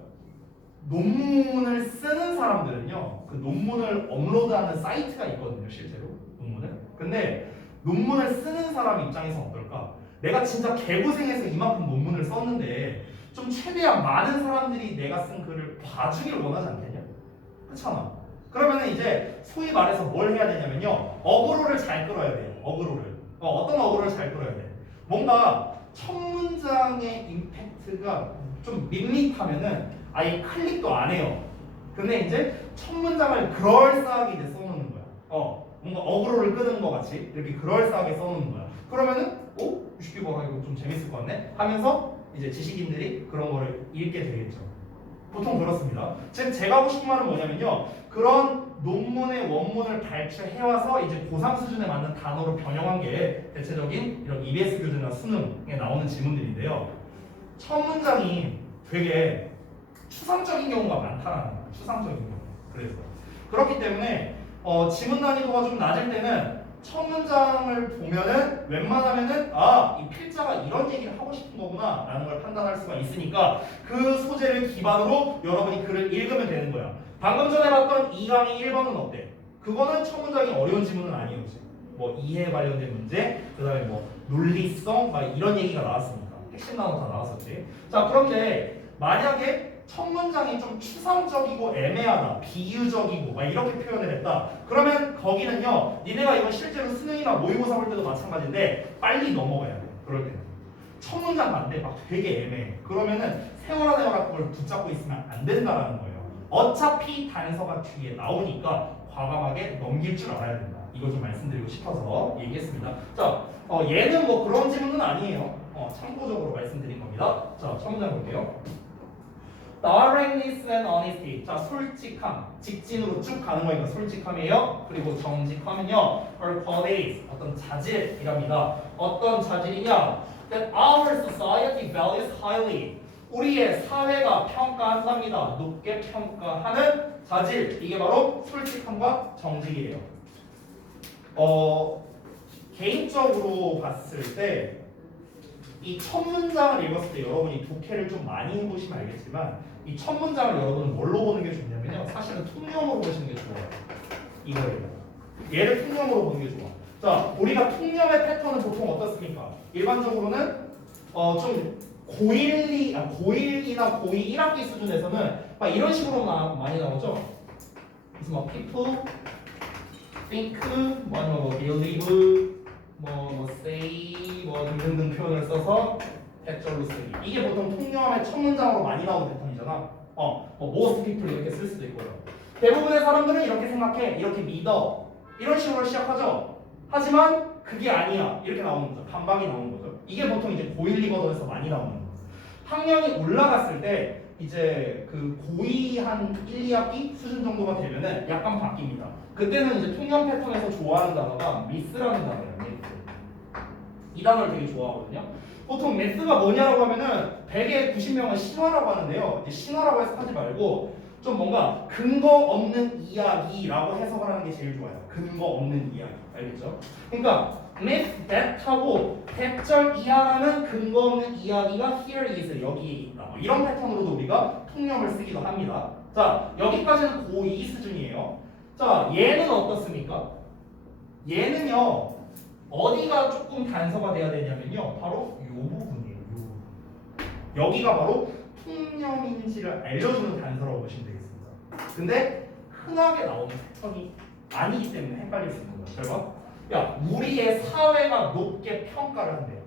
논문을 쓰는 사람들은요, 그 논문을 업로드하는 사이트가 있거든요, 실제로 논문을. 근데 논문을 쓰는 사람 입장에서 어떨까? 내가 진짜 개고생해서 이만큼 논문을 썼는데 좀 최대한 많은 사람들이 내가 쓴 글을 봐주길 원하지 않겠냐? 그렇잖아. 그러면 이제 소위 말해서 뭘 해야 되냐면요, 어그로를 잘 끌어야 돼요. 어그로를. 어떤 어그로를 잘 끌어야 돼? 뭔가 첫 문장의 임팩트가 좀 밋밋하면은 아예 클릭도 안 해요. 근데 이제 첫 문장을 그럴싸하게 이제 써놓는 거야. 뭔가 어그로를 끄는 것 같이 이렇게 그럴싸하게 써놓는 거야. 그러면은 쉽게 봐라, 이거 좀 재밌을 것 같네 하면서 이제 지식인들이 그런 거를 읽게 되겠죠. 보통 그렇습니다. 즉 제가 하고 싶은 말은 뭐냐면요, 그런 논문의 원문을 발췌해와서 이제 고3 수준에 맞는 단어로 변형한 게 대체적인 이런 EBS 교재나 수능에 나오는 지문들인데요. 첫 문장이 되게 추상적인 경우가 많다는 거예요. 추상적인 경우. 그래서 그렇기 때문에 지문 난이도가 좀 낮을 때는 첫 문장을 보면은 웬만하면은 이 필자가 이런 얘기를 하고 싶은 거구나 라는 걸 판단할 수가 있으니까 그 소재를 기반으로 여러분이 글을 읽으면 되는 거야. 방금 전에 봤던 2강의 1번은 어때? 그거는 첫 문장이 어려운 지문은 아니었지. 뭐 이해 관련된 문제, 그 다음에 뭐 논리성 막 이런 얘기가 나왔으니까 핵심 단어 다 나왔었지. 자, 그런데 만약에 첫 문장이 좀 추상적이고 애매하다, 비유적이고 막 이렇게 표현을 했다. 그러면 거기는요, 니네가 이건 실제로 수능이나 모의고사 볼 때도 마찬가지인데 빨리 넘어가야 돼. 그럴 때는 첫 문장 반대 막 되게 애매해. 그러면은 세워라 그걸 붙잡고 있으면 안 된다라는 거예요. 어차피 단서가 뒤에 나오니까 과감하게 넘길 줄 알아야 된다. 이거 좀 말씀드리고 싶어서 얘기했습니다. 자, 얘는 뭐 그런 질문은 아니에요. 참고적으로 말씀드린 겁니다. 자, 첫 문장 볼게요. Directness and honesty. 자, 솔직함. 직진으로 쭉 가는 거니까 솔직함이에요. 그리고 정직함은요, her qualities. 어떤 자질이랍니다. 어떤 자질이냐? that our society values highly. 우리의 사회가 평가한답니다. 높게 평가하는 자질. 이게 바로 솔직함과 정직이에요. 개인적으로 봤을 때 이 첫 문장을 읽었을 때 여러분이 독해를 좀 많이 해보시면 알겠지만 이 첫 문장을 여러분은 뭘로 보는 게 좋냐면요. 사실은 통념으로 보시는 게 좋아요. 이거예요. 얘를 통념으로 보는 게 좋아. 자, 우리가 통념의 패턴은 보통 어떻습니까? 일반적으로는 좀 고1이나 고2 1학기 수준에서는 막 이런 식으로 많이 나오죠. 그래서 뭐 people, think, 뭐 아니면 뭐 believe, 뭐 say, 뭐 등등등 표현을 써서 대절로 쓰기. 이게 보통 통념의 첫 문장으로 많이 나오는 패턴이잖아. 뭐 most people 이렇게 쓸 수도 있고요. 대부분의 사람들은 이렇게 생각해, 이렇게 믿어, 이런 식으로 시작하죠. 하지만 그게 아니야, 이렇게 나오는 거죠. 반박이 나오는 거죠. 이게 보통 이제 고1 리버전에서 많이 나오는 거죠. 학년이 올라갔을 때 이제 그 고2 한 1, 2학기 수준 정도가 되면은 약간 바뀝니다. 그때는 이제 통념 패턴에서 좋아하는 단어가 미스라는 단어예요. 미스. 이 단어를 되게 좋아하거든요. 보통 매스가 뭐냐라고 하면은 100에 90명은 신화라고 하는데요. 이제 신화라고 해석하지 말고 좀 뭔가 근거 없는 이야기라고 해석을 하는 게 제일 좋아요. 근거 없는 이야기. 알겠죠? 그러니까 myth that하고 대절 이하라는 근거 없는 이야기가 here is 여기에 있다. 뭐 이런 패턴으로도 우리가 통념을 쓰기도 합니다. 자, 여기까지는 고2 수준이에요. 자, 얘는 어떻습니까? 얘는요. 어디가 조금 단서가 돼야 되냐면요. 바로 이 부분이에요. 요 부분. 여기가 바로 통념인지를 알려주는 단서라고 보시면 되겠습니다. 근데 흔하게 나오는 패턴이 아니기 때문에 헷갈릴 수 있는 거예요. 잘 봐. 야, 우리의 사회가 높게 평가를 한대요.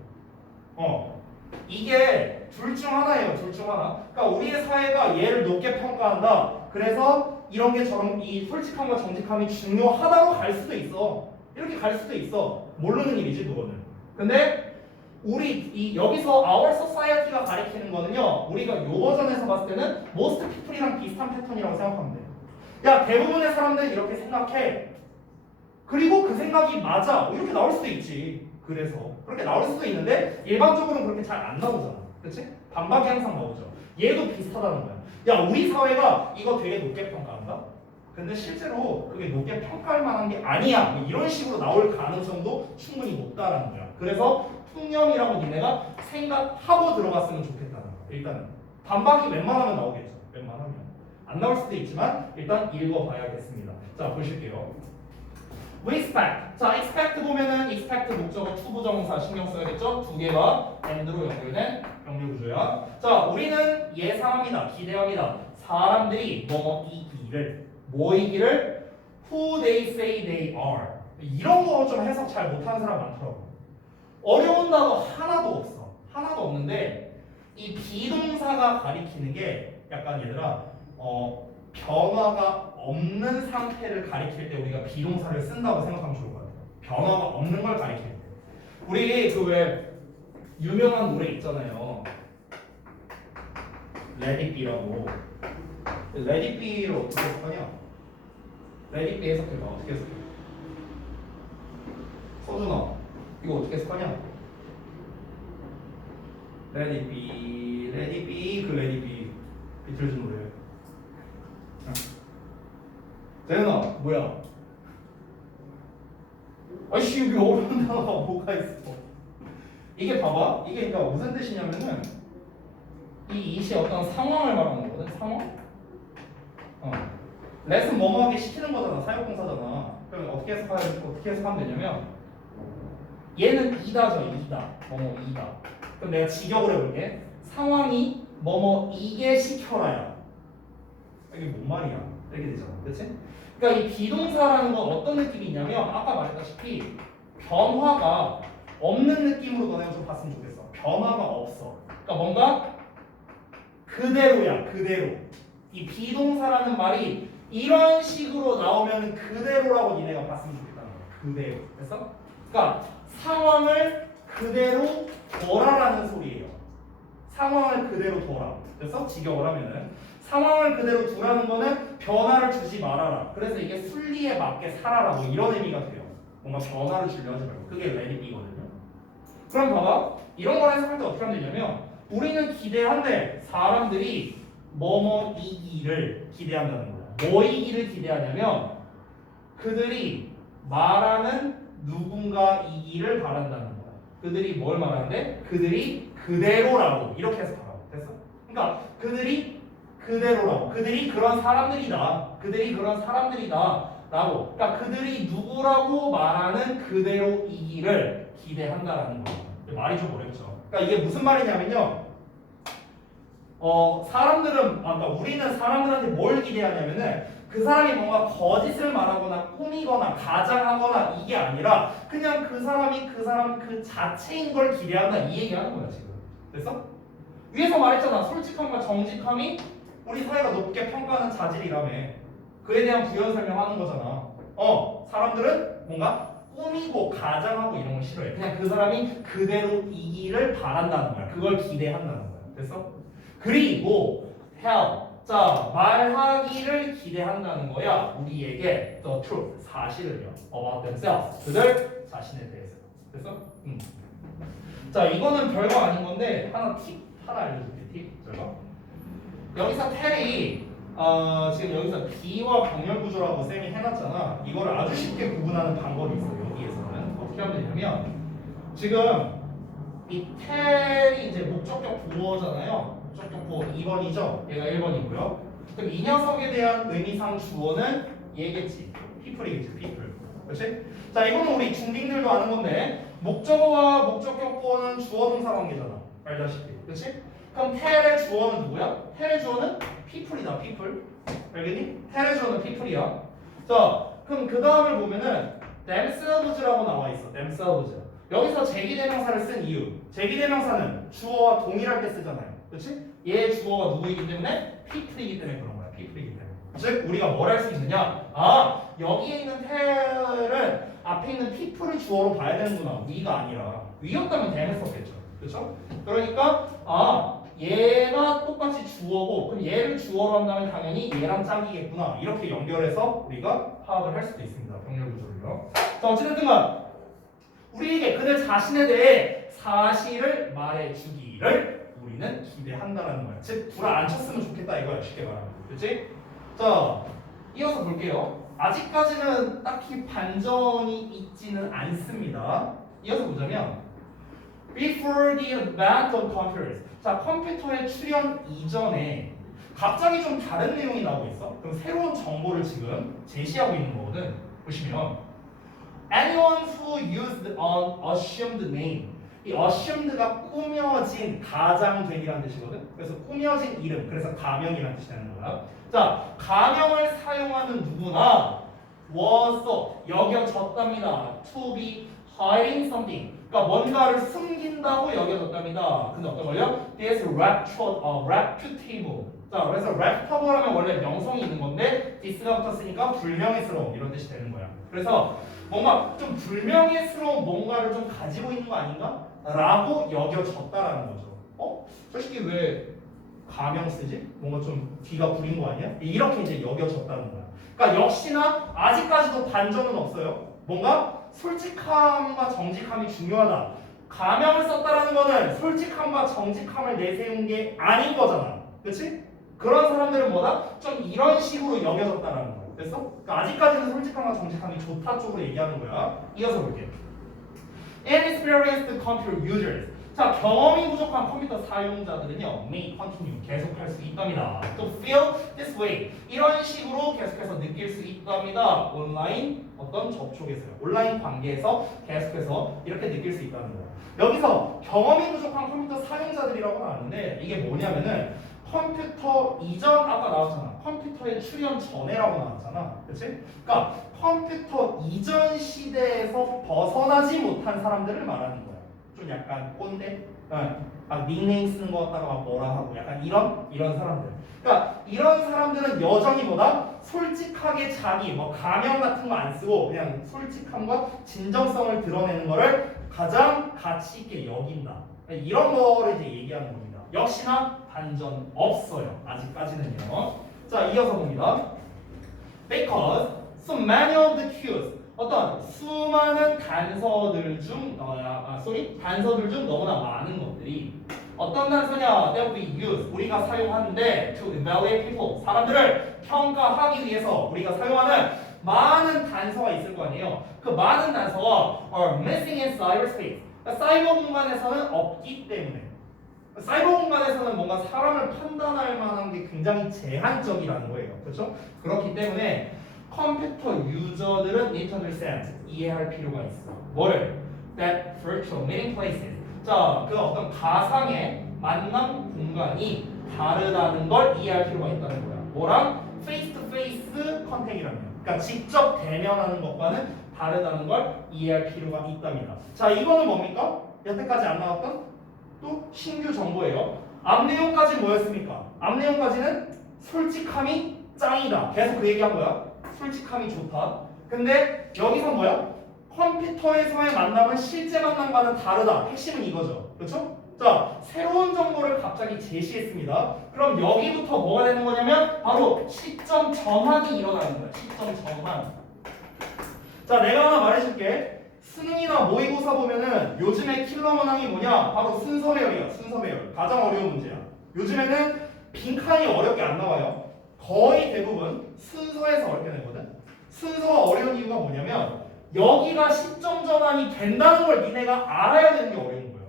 이게 둘 중 하나예요. 둘 중 하나. 그러니까 우리의 사회가 얘를 높게 평가한다. 그래서 이런 게 저런 이 솔직함과 정직함이 중요하다고 갈 수도 있어. 이렇게 갈 수도 있어. 모르는 일이지 그거는. 근데 우리 여기서 our society가 가리키는 거는요. 우리가 요 버전에서 봤을 때는 most people이랑 비슷한 패턴이라고 생각하면 돼요. 야, 대부분의 사람들은 이렇게 생각해. 그리고 그 생각이 맞아. 이렇게 나올 수도 있지. 그래서 그렇게 나올 수도 있는데 일반적으로는 그렇게 잘 안 나오잖아. 그렇지? 반박이 항상 나오죠. 얘도 비슷하다는 거야. 야, 우리 사회가 이거 되게 높게 평가한다? 근데 실제로 그게 높게 평가할 만한 게 아니야. 뭐 이런 식으로 나올 가능성도 충분히 높다라는 거야. 그래서 통념이라고 니네가 생각하고 들어갔으면 좋겠다는 거야. 일단은 반박이 웬만하면 나오겠죠. 웬만하면 안 나올 수도 있지만 일단 읽어봐야겠습니다. 자, 보실게요. We expect. 자, expect 보면은 expect 목적어 투부정사 신경 써야겠죠? 두 개가 and로 연결된 연결 구조야. 자, 우리는 예상합니다. 기대합니다. 사람들이 뭐이기를 who they say they are. 이런 거 좀 해석 잘 못하는 사람 많더라고. 어려운 단어 하나도 없어. 하나도 없는데 이 비동사가 가리키는 게 약간 얘들아 변화가 없는 상태를 가리킬 때 우리가 비동사를 쓴다고 생각하면 좋을 것 같아요. 변화가 없는 걸 가리킬 때. 우리 그 왜 유명한 노래 있잖아요. Let it be라고. Let it be를 어떻게 해석하냐? Let it be 해석해봐. 어떻게 해석해? 서준아, 이거 어떻게 해석하냐? Let it be, let it be, 그 let it be. 비틀즈 노래. 대현아, 뭐야? 아이씨, 여기 어려운 단어가 뭐가 있어? 이게 봐봐. 이게 그러니까 무슨 뜻이냐면은 이 it이 어떤 상황을 말하는 거거든. 상황? 레슨 뭐뭐 하게 시키는 거잖아. 사역공사잖아. 그럼 어떻게 해석하면 되냐면 얘는 이다죠. 이다. 뭐뭐 이다. 그럼 내가 직역을 해볼게. 상황이 뭐뭐 이게 시켜라야. 이게 뭔 말이야? 이렇게 되잖아. 그렇지? 그러니까 이 비동사라는 건 어떤 느낌이 있냐면 아까 말했다시피 변화가 없는 느낌으로 너네가 좀 봤으면 좋겠어. 변화가 없어. 그러니까 뭔가 그대로야. 그대로. 이 비동사라는 말이 이런 식으로 나오면 그대로라고 니네가 봤으면 좋겠다는 거야. 그대로. 됐어? 그러니까 상황을 그대로 둬라라는 소리예요. 상황을 그대로 둬라. 됐어? 직역을 하면은 상황을 그대로 두라는 거는 변화를 주지 말아라. 그래서 이게 순리에 맞게 살아라. 뭐 이런 의미가 돼요. 뭔가 변화를 주려 하지 말고. 그게 let it be거든요. 그럼 봐봐. 이런 걸 해석할 때 어떻게 하면 되냐면 우리는 기대한데 사람들이 뭐뭐이기를 기대한다는 거야. 뭐이기를 기대하냐면 그들이 말하는 누군가이기를 바란다는 거야. 그들이 뭘 말하는데? 그들이 그대로라고 이렇게 해석하라고. 됐어? 그러니까 그들이 그대로라고. 그들이 그런 사람들이다. 그들이 그런 사람들이다. 라고. 그러니까 그들이 누구라고 말하는 그대로이기를 기대한다라는 거예요. 말이 좀 어렵죠. 그러니까 이게 무슨 말이냐면요. 그러니까 우리는 사람들한테 뭘 기대하냐면은 그 사람이 뭔가 거짓을 말하거나 꾸미거나 가장하거나 이게 아니라 그냥 그 사람이 그 사람 그 자체인 걸 기대한다 이 얘기하는 거야 지금. 됐어? 위에서 말했잖아. 솔직함과 정직함이 우리 사회가 높게 평가하는 자질이라며. 그에 대한 부연 설명하는 거잖아. 사람들은 뭔가 꾸미고 가장하고 이런 걸 싫어해. 그냥 그 사람이 그대로이기를 바란다는 거야. 그걸 기대한다는 거야. 됐어? 그리고 자, 말하기를 기대한다는 거야. 우리에게 the truth, 사실을요. about themselves, 그들 자신에 대해서. 됐어? 자, 이거는 별거 아닌 건데 팁 하나 알려줄게. 팁. 저거. 여기서 텔이 지금 여기서 B와 병렬 구조라고 쌤이 해놨잖아. 이거를 아주 쉽게 구분하는 방법이 있어요. 여기에서는 어떻게 하면 되냐면 지금 이 텔이 이제 목적격 보어잖아요. 목적격 보어 2번이죠. 얘가 1번이고요. 그럼 이 녀석에 대한 의미상 주어는 얘겠지. people이겠지. people. 그렇지? 자, 이거는 우리 중딩들도 아는 건데 목적어와 목적격 보어는 주어 동사 관계잖아. 알다시피. 그렇지? 그럼 텔의 주어는 누구야? 텔의 주어는 people이다. people. 알겠니? 텔의 주어는 people이야. 자, 그럼 그 다음을 보면은 themselves라고 나와 있어. themselves. 여기서 제기대명사를 쓴 이유. 제기대명사는 주어와 동일할 때 쓰잖아요. 그렇지? 얘 주어가 누구이기 때문에 people이기 때문에 그런 거야. people이기 때문에. 즉 우리가 뭘 할 수 있느냐? 여기에 있는 텔은 앞에 있는 people을 주어로 봐야 되는구나. 위가 아니라. 위였다면 them했었겠죠. 그렇죠? 그러니까 얘가 똑같이 주어고 그럼 얘를 주어로 한다면 당연히 얘랑 짝이겠구나. 이렇게 연결해서 우리가 파악을 할 수도 있습니다. 병렬 구조를요. 자, 어찌됐든 간 우리에게 그들 자신에 대해 사실을 말해주기를 우리는 기대한다라는 거야. 즉 불을 안 쳤으면 좋겠다 이거야. 쉽게 말하면. 그렇지? 자, 이어서 볼게요. 아직까지는 딱히 반전이 있지는 않습니다. 이어서 보자면 Before the advent of computers. 자, 컴퓨터의 출현 이전에 갑자기 좀 다른 내용이 나오고 있어. 그럼 새로운 정보를 지금 제시하고 있는 거거든. 보시면 Anyone who used an assumed name. 이 assumed가 꾸며진, 가장된이라는 뜻이거든. 그래서 꾸며진 이름, 그래서 가명이라는 뜻이 되는 거야. 자, 가명을 사용하는 누구나 was thought, 여겨졌답니다. To be hiding something. 그러니까 뭔가를 숨긴다고 여겨졌답니다. 근데 어떤 걸요? This reputable. 자, 그래서 reputable 하면 원래 명성이 있는 건데 this가 붙었으니까 불명예스러운 이런 뜻이 되는 거야. 그래서 뭔가 좀 불명예스러운 뭔가를 좀 가지고 있는 거 아닌가? 라고 여겨졌다라는 거죠. 솔직히 왜 가명 쓰지? 뭔가 좀 뒤가 구린 거 아니야? 이렇게 이제 여겨졌다는 거야. 그러니까 역시나 아직까지도 반전은 없어요. 뭔가 솔직함과 정직함이 중요하다. 가명을 썼다라는 거는 솔직함과 정직함을 내세운 게 아닌 거잖아. 그렇지? 그런 사람들은 뭐다? 좀 이런 식으로 여겨졌다라는 거야. 됐어? 그러니까 아직까지는 솔직함과 정직함이 좋다 쪽으로 얘기하는 거야. 이어서 볼게요. Inexperienced computer users. 자, 경험이 부족한 컴퓨터 사용자들은요, may continue, 계속할 수 있답니다. To feel this way. 이런 식으로 계속해서 느낄 수 있답니다. 온라인 어떤 접촉에서요. 온라인 관계에서 계속해서 이렇게 느낄 수 있다는 거예요. 여기서 경험이 부족한 컴퓨터 사용자들이라고 나왔는데 이게 뭐냐면은 컴퓨터 이전 아까 나왔잖아. 컴퓨터의 출현 전에라고 나왔잖아. 그렇지? 그러니까 컴퓨터 이전 시대에서 벗어나지 못한 사람들을 말하는 거야. 좀 약간 꼰대? 닉네임 쓰는 거 같다가 막 뭐라 하고 약간 이런 사람들. 그러니까 이런 사람들은 여전히 뭐다? 솔직하게 자기 뭐 가명 같은 거 안 쓰고 그냥 솔직함과 진정성을 드러내는 거를 가장 가치 있게 여긴다. 이런 거를 이제 얘기하는 겁니다. 역시나 반전 없어요. 아직까지는요. 자, 이어서 봅니다. Because so many of the cues. 어떤 수많은 단서들 중 너무나 많은 것들이 어떤 단서냐? That we use 우리가 사용하는데 to evaluate people 사람들을 평가하기 위해서 우리가 사용하는 많은 단서가 있을 거 아니에요. 그 많은 단서가 are missing in cyberspace. 그러니까 사이버 공간에서는 없기 때문에 사이버 공간에서는 뭔가 사람을 판단할 만한 게 굉장히 제한적이라는 거예요. 그렇죠? 그렇기 때문에 컴퓨터 유저들은 need to understand 이해할 필요가 있어. 뭐를? That virtual meeting places. 자, 그 어떤 가상의 만남 공간이 다르다는 걸 이해할 필요가 있다는 거야. 뭐랑? face to face 컨택이라는 거야. 그러니까 직접 대면하는 것과는 다르다는 걸 이해할 필요가 있답니다. 자, 이거는 뭡니까? 여태까지 안 나왔던 또 신규 정보예요. 앞 내용까지 뭐였습니까? 앞 내용까지는 솔직함이 짱이다. 계속 그 얘기한 거야. 솔직함이 좋다. 근데 여기서 뭐야? 컴퓨터에서의 만남은 실제 만남과는 다르다. 핵심은 이거죠. 그렇죠? 자, 새로운 정보를 갑자기 제시했습니다. 그럼 여기부터 뭐가 되는 거냐면 바로 시점 전환이 일어나는 거야. 시점 전환. 자, 내가 하나 말해줄게. 수능이나 모의고사 보면은 요즘에 킬러 문항이 뭐냐? 바로 순서 배열이야. 순서 배열. 가장 어려운 문제야. 요즘에는 빈칸이 어렵게 안 나와요. 거의 대부분 순서에서 어렵게 내거든. 순서가 어려운 이유가 뭐냐면 여기가 시점 전환이 된다는 걸 니네가 알아야 되는 게 어려운 거야.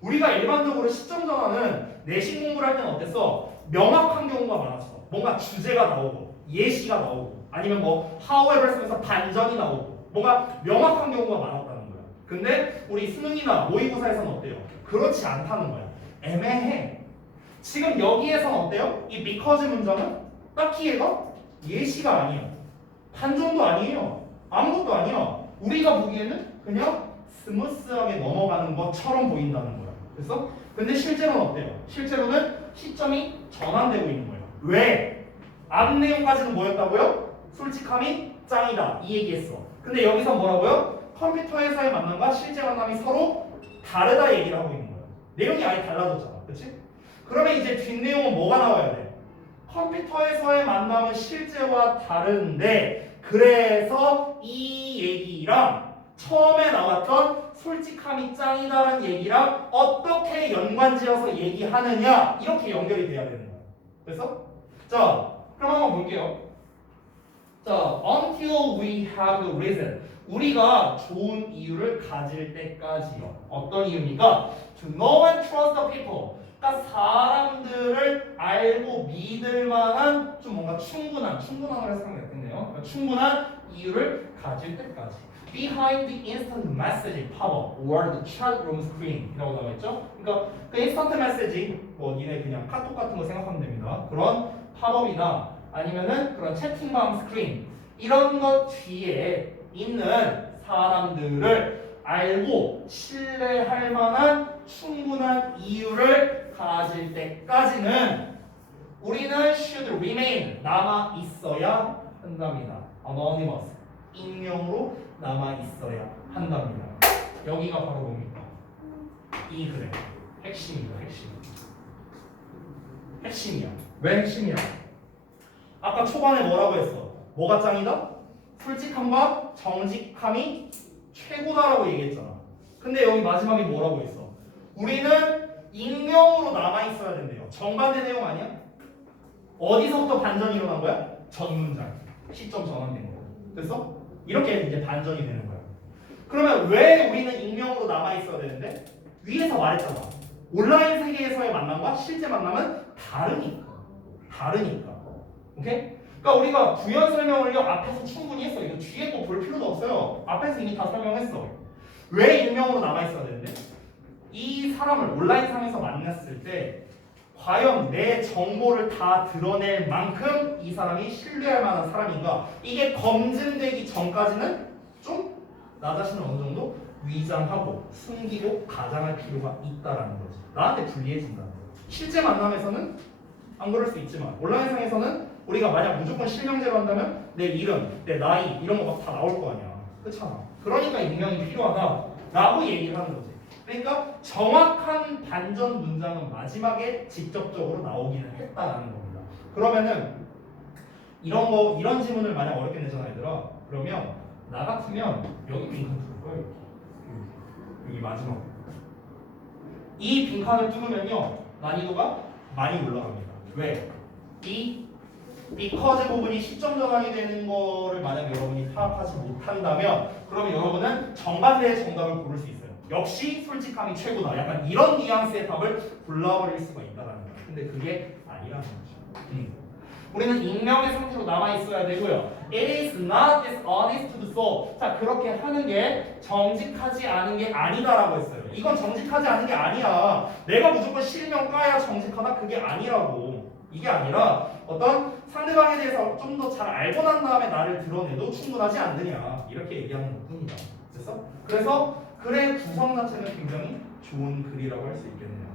우리가 일반적으로 시점 전환은 내신 공부를 할 때는 어땠어? 명확한 경우가 많았어. 뭔가 주제가 나오고 예시가 나오고 아니면 뭐 however 쓰면서 반전이 나오고 뭔가 명확한 경우가 많았다는 거야. 근데 우리 수능이나 모의고사에서는 어때요? 그렇지 않다는 거야. 애매해. 지금 여기에서는 어때요? 이 because 문장은 딱히 얘가 예시가 아니야. 반전도 아니에요. 아무것도 아니야. 우리가 보기에는 그냥 스무스하게 넘어가는 것처럼 보인다는 거야. 그래서 근데 실제로는 어때요? 실제로는 시점이 전환되고 있는 거예요. 왜? 앞 내용까지는 뭐였다고요? 솔직함이 짱이다. 이 얘기했어. 근데 여기서 뭐라고요? 컴퓨터에서의 만남과 실제 만남이 서로 다르다 얘기를 하고 있는 거예요. 내용이 아예 달라졌잖아. 그치? 그러면 이제 뒷내용은 뭐가 나와야 돼? 컴퓨터에서의 만남은 실제와 다른데 그래서 이 얘기랑 처음에 나왔던 솔직함이 짱이다라는 얘기랑 어떻게 연관지어서 얘기하느냐 이렇게 연결이 돼야 되는 거예요. 그래서 자 그럼 한번 볼게요. 자, until we have a reason. 우리가 좋은 이유를 가질 때까지요. 어떤 이유입니까? To know and trust the people. 그러니까 사람들을 알고 믿을 만한 좀 뭔가 충분한을 해서 상관없겠네요. 그러니까 충분한 이유를 가질 때까지. Behind the instant messaging pop-up or the chat room screen이라고 나와 있죠. 그러니까 그 instant messaging 뭐 니네 그냥 카톡 같은 거 생각하면 됩니다. 그런 팝업이나 아니면은 그런 채팅방 스크린 이런 것 뒤에 있는 사람들을 알고 신뢰할 만한 충분한 이유를 가질 때까지는 우리는 should remain 남아 있어야 한답니다. anonymous 익명으로 남아 있어야 한답니다. 여기가 바로 뭡니까? 이 글의 핵심입니다. 핵심이야. 왜 핵심이야? 아까 초반에 뭐라고 했어? 뭐가 짱이다? 솔직함과 정직함이 최고다라고 얘기했잖아. 근데 여기 마지막에 뭐라고 했어? 우리는 익명으로 남아있어야 된대요. 정반대 내용 아니야? 어디서부터 반전이 일어난 거야? 전 문장. 시점 전환된 거. 됐어? 이렇게 이제 반전이 되는 거야. 그러면 왜 우리는 익명으로 남아있어야 되는데? 위에서 말했잖아. 온라인 세계에서의 만남과 실제 만남은 다르니까. 오케이? 그러니까 우리가 부연 설명을요 앞에서 충분히 했어. 이거 뒤에 거 볼 필요도 없어요. 앞에서 이미 다 설명했어. 왜 익명으로 남아있어야 되는데? 이 사람을 온라인상에서 만났을 때 과연 내 정보를 다 드러낼 만큼 이 사람이 신뢰할 만한 사람인가? 이게 검증되기 전까지는 좀 나 자신을 어느 정도 위장하고 숨기고 가장할 필요가 있다라는 거지. 나한테 불리해진다는 거지. 실제 만남에서는 안 그럴 수 있지만 온라인상에서는 우리가 만약 무조건 실명제로 한다면 내 이름, 내 나이 이런 거 막 다 나올 거 아니야. 그렇잖아. 그러니까 익명이 필요하다라고 얘기를 하는 거지. 그러니까 정확한 반전 문장은 마지막에 직접적으로 나오기는 했다라는 겁니다. 그러면은 이런 질문을 만약 어렵게 내잖아 얘들아. 그러면 나 같으면 여기 빈칸 뚫을 거예요. 여기 마지막. 이 빈칸을 뚫으면요 난이도가 많이 올라갑니다. 왜? 이 because 부분이 시점 전환이 되는 거를 만약 여러분이 파악하지 못한다면 그러면 여러분은 정반대의 정답을 고를 수 있어요. 역시 솔직함이 최고다. 약간 이런 뉘앙스의 답을 골라버릴 수가 있다는 거예요. 근데 그게 아니라는 거죠. 우리는 익명의 상태로 남아 있어야 되고요. It is not dishonest to do so. 자, 그렇게 하는 게 정직하지 않은 게 아니다라고 했어요. 이건 정직하지 않은 게 아니야. 내가 무조건 실명 까야 정직하다 그게 아니라고. 이게 아니라 어떤 상대방에 대해서 좀 더 잘 알고 난 다음에 나를 드러내도 충분하지 않느냐 이렇게 얘기하는 것뿐이다. 됐어? 그래서 글의 구성 자체는 굉장히 좋은 글이라고 할 수 있겠네요.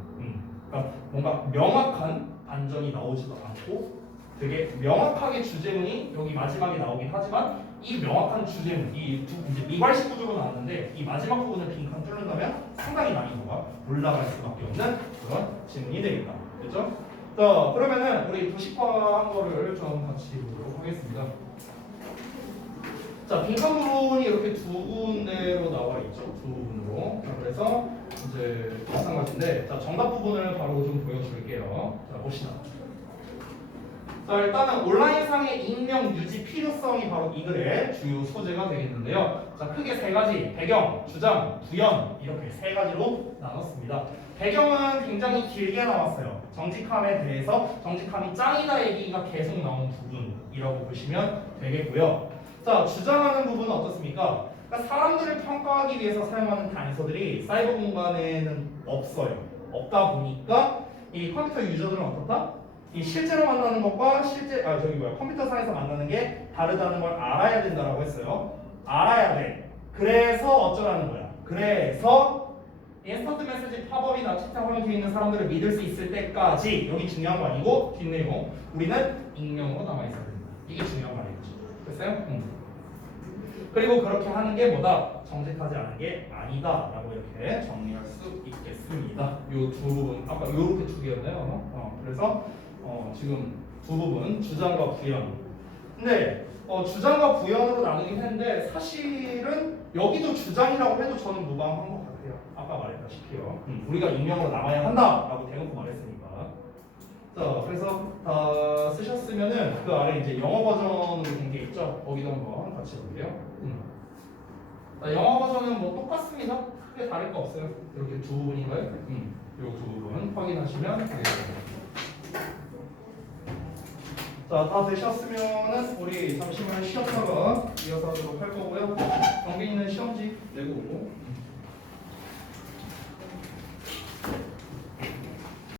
그러니까 뭔가 명확한 반전이 나오지도 않고 되게 명확하게 주제문이 여기 마지막에 나오긴 하지만 이 명확한 주제문, 이제 미괄식 구조로 나왔는데 이 마지막 부분을 빈칸 뚫는다면 상당히 난이도가 올라갈 수밖에 없는 그런 지문이 되겠다. 됐죠? 자, 그러면은 우리 도식화한 거를 좀 같이 보도록 하겠습니다. 자, 빈칸 부분이 이렇게 두 군데로 나와 있죠. 두 부분으로. 자, 그래서 이제 마찬가지인데, 자, 정답 부분을 바로 좀 보여줄게요. 자, 봅시다. 자, 일단은 온라인상의 익명 유지 필요성이 바로 이 글의 주요 소재가 되겠는데요. 자, 크게 세 가지, 배경, 주장, 부연 이렇게 세 가지로 나눴습니다. 배경은 굉장히 길게 나왔어요. 정직함에 대해서 정직함이 짱이다 얘기가 계속 나온 부분이라고 보시면 되겠고요. 자, 주장하는 부분은 어떻습니까? 그러니까 사람들을 평가하기 위해서 사용하는 단서들이 사이버 공간에는 없어요. 없다 보니까 이 컴퓨터 유저들은 어떻다? 이 실제로 만나는 것과 컴퓨터상에서 만나는 게 다르다는 걸 알아야 된다라고 했어요. 알아야 돼. 그래서 어쩌라는 거야. 그래서 인스턴트 메시지 팝업이나 채팅 화면에 있는 사람들을 믿을 수 있을 때까지 여기 중요한 거 아니고 뒷내용 우리는 익명으로 남아 있어야 된다. 이게 중요한 말이겠죠. 됐어요? 그리고 그렇게 하는 게 뭐다? 정직하지 않은 게 아니다라고 이렇게 정리할 수 있겠습니다. 요 두 부분 아까 요렇게 두 개였나요? 그래서 지금 두 부분 주장과 부연. 근데 주장과 부연으로 나누긴 했는데 사실은 여기도 주장이라고 해도 저는 무방한 것 같아요. 아까 말했다시피요. 우리가 익명으로 남아야 한다라고 대놓고 말했으니까. 자, 그래서 다 쓰셨으면은 그 아래 이제 영어 버전으로 된 게 있죠. 거기도 한번 같이 볼게요. 영어 버전은 뭐 똑같습니다. 크게 다를 거 없어요. 이렇게 두 부분인가요? 요 두 부분 확인하시면 되겠습니다. 자, 다 되셨으면은 우리 잠시만 쉬었다가 이어서 하도록 할 거고요. 경기 있는 시험지 내고 오고.